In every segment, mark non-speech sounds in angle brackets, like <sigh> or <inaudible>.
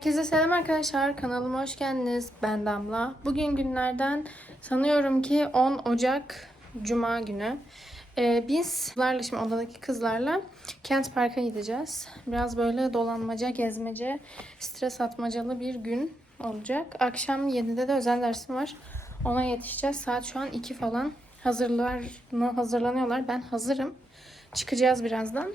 Herkese selam arkadaşlar. Kanalıma hoş geldiniz. Ben Damla. Bugün günlerden sanıyorum ki 10 Ocak Cuma günü. Ee, biz kızlarla, şimdi odadaki kızlarla Kent Park'a gideceğiz. Biraz böyle dolanmaca, gezmece, stres atmacalı bir gün olacak. Akşam 7'de de özel dersim var. Ona yetişeceğiz. Saat şu an 2 falan. Hazırlar, hazırlanıyorlar. Ben hazırım. Çıkacağız birazdan.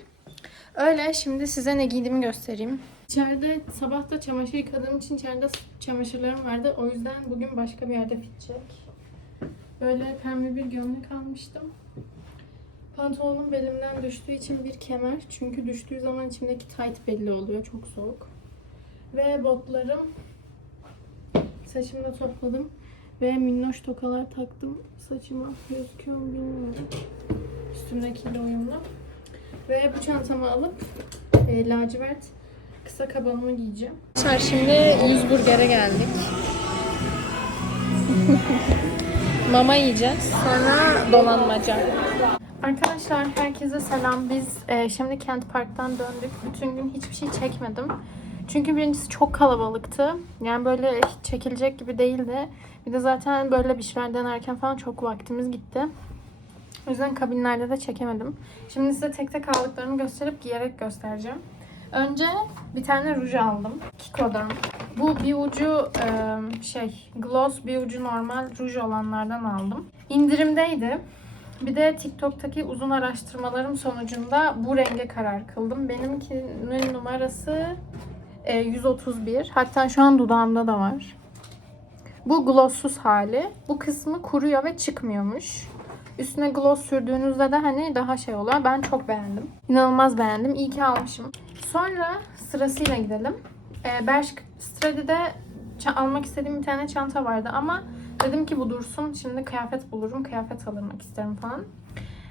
Öyle şimdi size ne giydiğimi göstereyim. İçeride sabah da çamaşır yıkadığım için içeride çamaşırlarım vardı. O yüzden bugün başka bir yerde fitecek. Böyle pembe bir gömlek almıştım. Pantolonum belimden düştüğü için bir kemer. Çünkü düştüğü zaman içimdeki tight belli oluyor. Çok soğuk. Ve botlarım. Saçımda topladım. Ve minnoş tokalar taktım saçıma. Gözüküyor mu bilmiyorum. Üstümdekiyle uyumlu. Ve bu çantamı alıp e, lacivert kısa kabanımı giyeceğim. Arkadaşlar şimdi 100 burgere geldik. <laughs> Mama yiyeceğiz. Sonra dolanmaca. Arkadaşlar herkese selam. Biz e, şimdi Kent Park'tan döndük. Bütün gün hiçbir şey çekmedim. Çünkü birincisi çok kalabalıktı. Yani böyle hiç çekilecek gibi değildi. Bir de zaten böyle bir şeyler denerken falan çok vaktimiz gitti. O yüzden kabinlerde de çekemedim. Şimdi size tek tek aldıklarımı gösterip giyerek göstereceğim. Önce bir tane ruj aldım. Kiko'dan. Bu bir ucu e, şey gloss bir ucu normal ruj olanlardan aldım. İndirimdeydi. Bir de TikTok'taki uzun araştırmalarım sonucunda bu renge karar kıldım. Benimkinin numarası e, 131. Hatta şu an dudağımda da var. Bu glosssuz hali. Bu kısmı kuruyor ve çıkmıyormuş. Üstüne gloss sürdüğünüzde de hani daha şey oluyor. Ben çok beğendim. İnanılmaz beğendim. İyi ki almışım. Sonra sırasıyla gidelim. Ee, Bershka Strady'de almak istediğim bir tane çanta vardı ama dedim ki bu dursun. Şimdi kıyafet bulurum. Kıyafet alırmak isterim falan.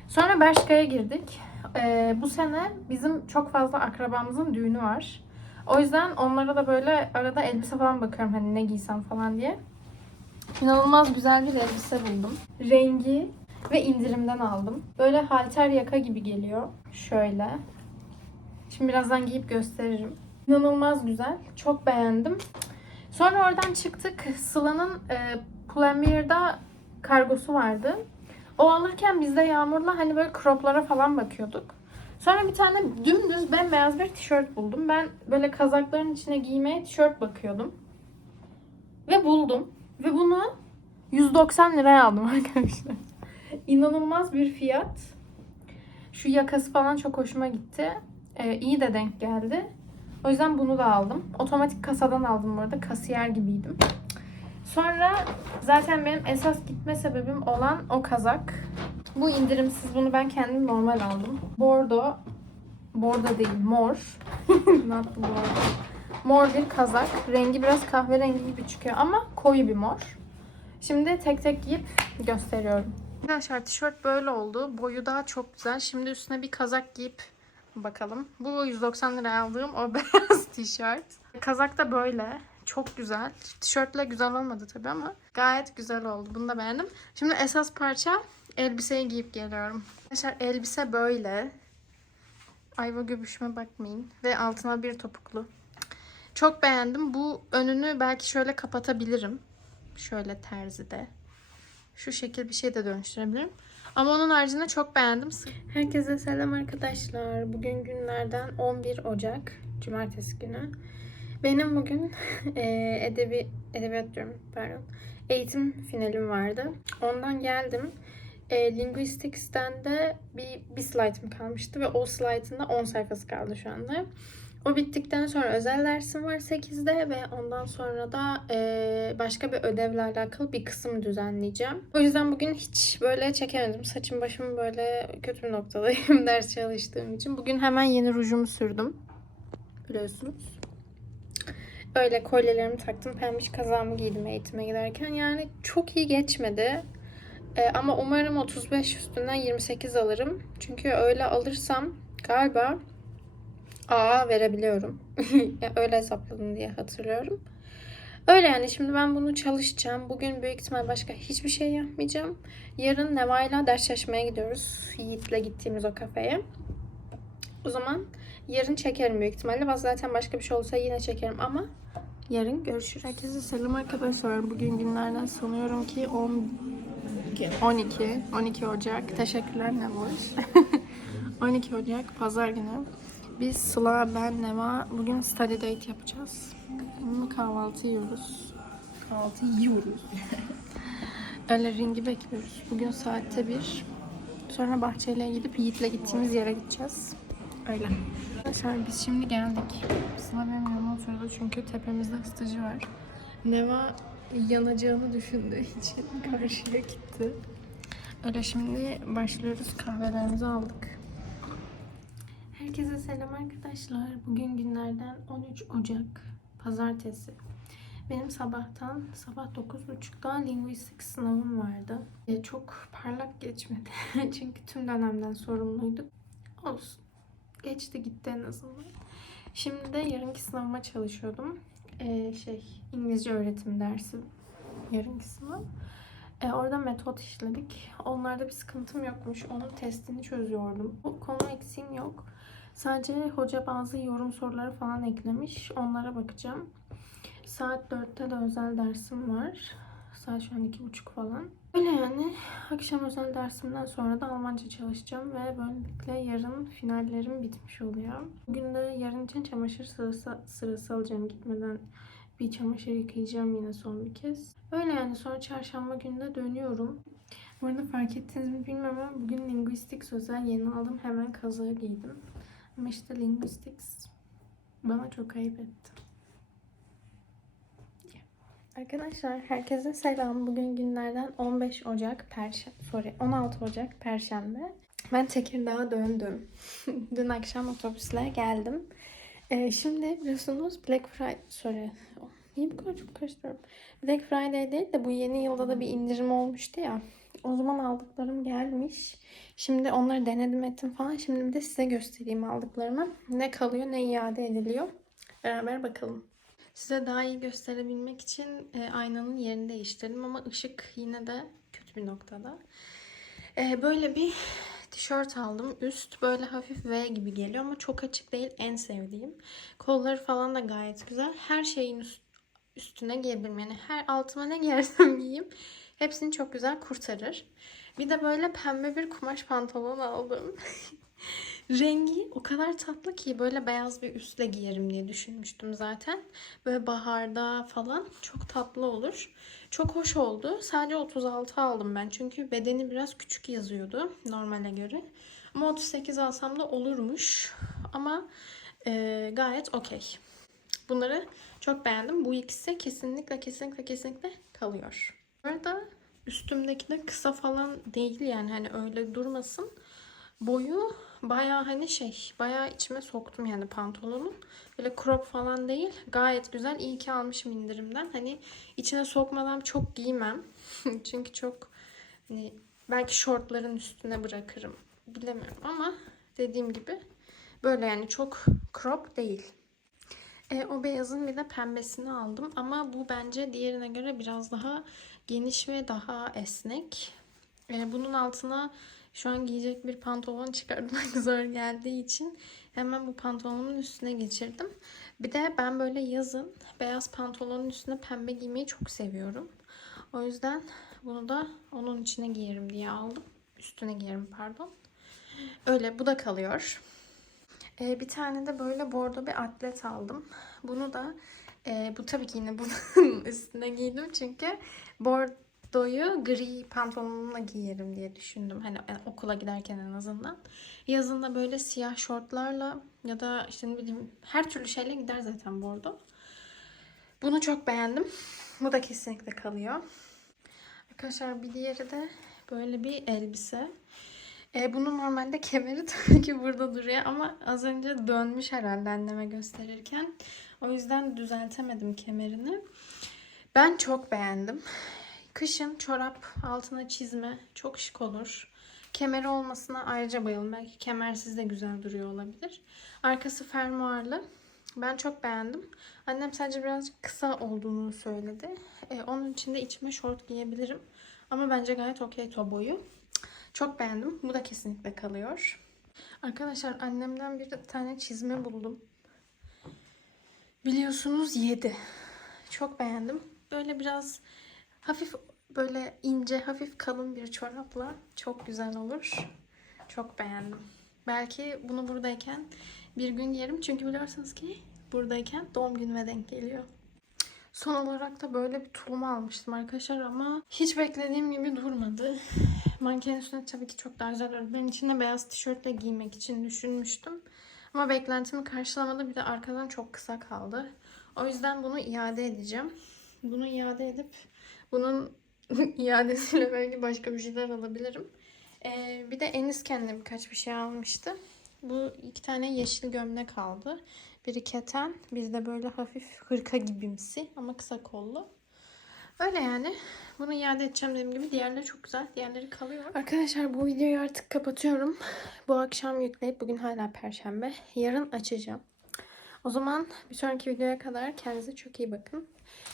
Sonra Bershka'ya girdik. Ee, bu sene bizim çok fazla akrabamızın düğünü var. O yüzden onlara da böyle arada elbise falan bakıyorum hani ne giysem falan diye. İnanılmaz güzel bir elbise buldum. Rengi ve indirimden aldım. Böyle halter yaka gibi geliyor. Şöyle. Şimdi birazdan giyip gösteririm. İnanılmaz güzel. Çok beğendim. Sonra oradan çıktık. Sıla'nın e, Pull&Bear'da kargosu vardı. O alırken biz de Yağmur'la hani böyle croplara falan bakıyorduk. Sonra bir tane dümdüz bembeyaz bir tişört buldum. Ben böyle kazakların içine giymeye tişört bakıyordum. Ve buldum. Ve bunu 190 liraya aldım <laughs> arkadaşlar. İnanılmaz bir fiyat. Şu yakası falan çok hoşuma gitti. Ee, iyi de denk geldi. O yüzden bunu da aldım. Otomatik kasadan aldım bu arada. Kasiyer gibiydim. Sonra zaten benim esas gitme sebebim olan o kazak. Bu indirimsiz. Bunu ben kendim normal aldım. Bordo. Bordo değil. Mor. <laughs> Not bordo. Mor bir kazak. Rengi biraz kahverengi gibi çıkıyor ama koyu bir mor. Şimdi tek tek giyip gösteriyorum. Arkadaşlar tişört böyle oldu. Boyu daha çok güzel. Şimdi üstüne bir kazak giyip bakalım. Bu 190 liraya aldığım o <laughs> beyaz tişört. Kazak da böyle. Çok güzel. Tişörtle güzel olmadı tabii ama gayet güzel oldu. Bunu da beğendim. Şimdi esas parça elbiseyi giyip geliyorum. Arkadaşlar elbise böyle. Ayva göbüşüme bakmayın. Ve altına bir topuklu. Çok beğendim. Bu önünü belki şöyle kapatabilirim. Şöyle terzide. Şu şekil bir şey de dönüştürebilirim. Ama onun haricinde çok beğendim. Herkese selam arkadaşlar. Bugün günlerden 11 Ocak. Cumartesi günü. Benim bugün eee, <laughs> edebi, edebiyat diyorum pardon. Eğitim finalim vardı. Ondan geldim. E, Linguistics'ten de bir, bir slaytım kalmıştı ve o slaytın da 10 sayfası kaldı şu anda. O bittikten sonra özel dersim var 8'de ve ondan sonra da e, başka bir ödevle alakalı bir kısım düzenleyeceğim. O yüzden bugün hiç böyle çekemedim. Saçım başım böyle kötü bir noktadayım <laughs> ders çalıştığım için. Bugün hemen yeni rujumu sürdüm. Biliyorsunuz. Öyle kolyelerimi taktım. Pembiş kazağımı giydim eğitime giderken. Yani çok iyi geçmedi. E, ama umarım 35 üstünden 28 alırım. Çünkü öyle alırsam galiba A verebiliyorum. <laughs> Öyle hesapladım diye hatırlıyorum. Öyle yani şimdi ben bunu çalışacağım. Bugün büyük ihtimal başka hiçbir şey yapmayacağım. Yarın Neva'yla ders çalışmaya gidiyoruz. Yiğit'le gittiğimiz o kafeye. O zaman Yarın çekerim büyük ihtimalle. Bak zaten başka bir şey olsa yine çekerim ama yarın görüşürüz. Herkese selam arkadaşlar. Bugün günlerden sanıyorum ki 10 12 12 Ocak. Teşekkürler ne var? 12 Ocak pazar günü. Biz Sıla, ben, Neva bugün study date yapacağız. Bunu kahvaltı yiyoruz. Kahvaltı yiyoruz. <laughs> Öyle ringi bekliyoruz. Bugün saatte bir. Sonra bahçeyle gidip Yiğit'le gittiğimiz yere gideceğiz. Öyle. Arkadaşlar biz şimdi geldik. Sıla benim yanıma oturdu çünkü tepemizde ısıtıcı var. Neva yanacağını düşündüğü için karşıya gitti. Öyle şimdi başlıyoruz. Kahvelerimizi aldık. Herkese selam arkadaşlar. Bugün günlerden 13 Ocak. Pazartesi. Benim sabahtan sabah 9.30'da linguistik sınavım vardı. E, çok parlak geçmedi. <laughs> Çünkü tüm dönemden sorumluyduk. Olsun. Geçti gitti en azından. Şimdi de yarınki sınavıma çalışıyordum. E, şey İngilizce öğretim dersi yarınki sınav. E, orada metot işledik. Onlarda bir sıkıntım yokmuş. Onun testini çözüyordum. Bu konu eksiğim yok. Sadece hoca bazı yorum soruları falan eklemiş. Onlara bakacağım. Saat 4'te de özel dersim var. Saat şu an iki buçuk falan. Öyle yani. Akşam özel dersimden sonra da Almanca çalışacağım ve böylelikle yarın finallerim bitmiş oluyor. Bugün de yarın için çamaşır sırası, sırası alacağım gitmeden bir çamaşır yıkayacağım yine son bir kez. Öyle yani sonra çarşamba günü de dönüyorum. Bu arada fark ettiniz mi bilmiyorum ama bugün linguistik sözel yeni aldım. Hemen kazağı giydim. İşte linguistics bana çok ayıp etti. Arkadaşlar herkese selam. Bugün günlerden 15 Ocak Perşembe, sorry 16 Ocak Perşembe. Ben Tekirdağ'a döndüm. <laughs> Dün akşam otobüsle geldim. Ee, şimdi biliyorsunuz Black Friday, sorry. Niye bu kadar çok karıştırıyorum? Black Friday değil de bu yeni yılda da bir indirim olmuştu ya. O zaman aldıklarım gelmiş. Şimdi onları denedim ettim falan. Şimdi de size göstereyim aldıklarımı. Ne kalıyor ne iade ediliyor. Beraber bakalım. Size daha iyi gösterebilmek için e, aynanın yerini değiştirdim ama ışık yine de kötü bir noktada. E, böyle bir tişört aldım. Üst böyle hafif V gibi geliyor ama çok açık değil. En sevdiğim. Kolları falan da gayet güzel. Her şeyin üst, üstüne giyebilirim. Yani her altıma ne giyersem giyeyim. Hepsini çok güzel kurtarır. Bir de böyle pembe bir kumaş pantolon aldım. <laughs> Rengi o kadar tatlı ki böyle beyaz bir üstle giyerim diye düşünmüştüm zaten. Böyle baharda falan çok tatlı olur. Çok hoş oldu. Sadece 36 aldım ben. Çünkü bedeni biraz küçük yazıyordu normale göre. Ama 38 alsam da olurmuş. Ama e, gayet okey. Bunları çok beğendim. Bu ikisi kesinlikle kesinlikle kesinlikle kalıyor. Arada üstümdeki de kısa falan değil yani hani öyle durmasın. Boyu bayağı hani şey bayağı içime soktum yani pantolonun. Böyle crop falan değil. Gayet güzel. İyi ki almışım indirimden. Hani içine sokmadan çok giymem. <laughs> Çünkü çok hani belki şortların üstüne bırakırım. Bilemiyorum ama dediğim gibi böyle yani çok crop değil. E, o beyazın bir de pembesini aldım. Ama bu bence diğerine göre biraz daha geniş ve daha esnek. E, bunun altına şu an giyecek bir pantolon çıkartmak <laughs> zor geldiği için hemen bu pantolonumun üstüne geçirdim. Bir de ben böyle yazın beyaz pantolonun üstüne pembe giymeyi çok seviyorum. O yüzden bunu da onun içine giyerim diye aldım. Üstüne giyerim pardon. Öyle bu da kalıyor. Ee, bir tane de böyle bordo bir atlet aldım. Bunu da e, bu tabii ki yine bunun <laughs> üstüne giydim çünkü bordoyu gri pantolonumla giyerim diye düşündüm. Hani yani okula giderken en azından. Yazında böyle siyah şortlarla ya da işte ne bileyim her türlü şeyle gider zaten bordo. Bunu çok beğendim. Bu da kesinlikle kalıyor. Arkadaşlar bir diğeri de böyle bir elbise. E, bunun normalde kemeri <laughs> tabii ki burada duruyor ama az önce dönmüş herhalde anneme gösterirken. O yüzden düzeltemedim kemerini. Ben çok beğendim. Kışın çorap altına çizme çok şık olur. Kemeri olmasına ayrıca bayıldım. Belki kemersiz de güzel duruyor olabilir. Arkası fermuarlı. Ben çok beğendim. Annem sadece birazcık kısa olduğunu söyledi. E, onun için de içime şort giyebilirim. Ama bence gayet okey to boyu. Çok beğendim. Bu da kesinlikle kalıyor. Arkadaşlar annemden bir tane çizme buldum. Biliyorsunuz 7. Çok beğendim. Böyle biraz hafif böyle ince, hafif kalın bir çorapla çok güzel olur. Çok beğendim. Belki bunu buradayken bir gün yerim. Çünkü biliyorsunuz ki buradayken doğum günüme denk geliyor. Son olarak da böyle bir tulum almıştım arkadaşlar ama hiç beklediğim gibi durmadı. Manken üstüne tabii ki çok daha güzel. Ben içine beyaz tişörtle giymek için düşünmüştüm. Ama beklentimi karşılamadı. Bir de arkadan çok kısa kaldı. O yüzden bunu iade edeceğim. Bunu iade edip bunun <laughs> iadesiyle belki başka bir şeyler alabilirim. Ee, bir de Enis kendine birkaç bir şey almıştı. Bu iki tane yeşil gömlek aldı. Biri keten, biri de böyle hafif hırka gibimsi ama kısa kollu. Öyle yani. Bunu iade edeceğim dediğim gibi. Diğerleri çok güzel. Diğerleri kalıyor. Arkadaşlar bu videoyu artık kapatıyorum. Bu akşam yükleyip bugün hala perşembe. Yarın açacağım. O zaman bir sonraki videoya kadar kendinize çok iyi bakın.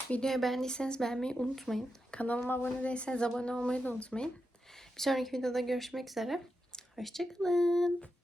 Videoyu beğendiyseniz beğenmeyi unutmayın. Kanalıma abone değilseniz abone olmayı da unutmayın. Bir sonraki videoda görüşmek üzere. Hoşçakalın.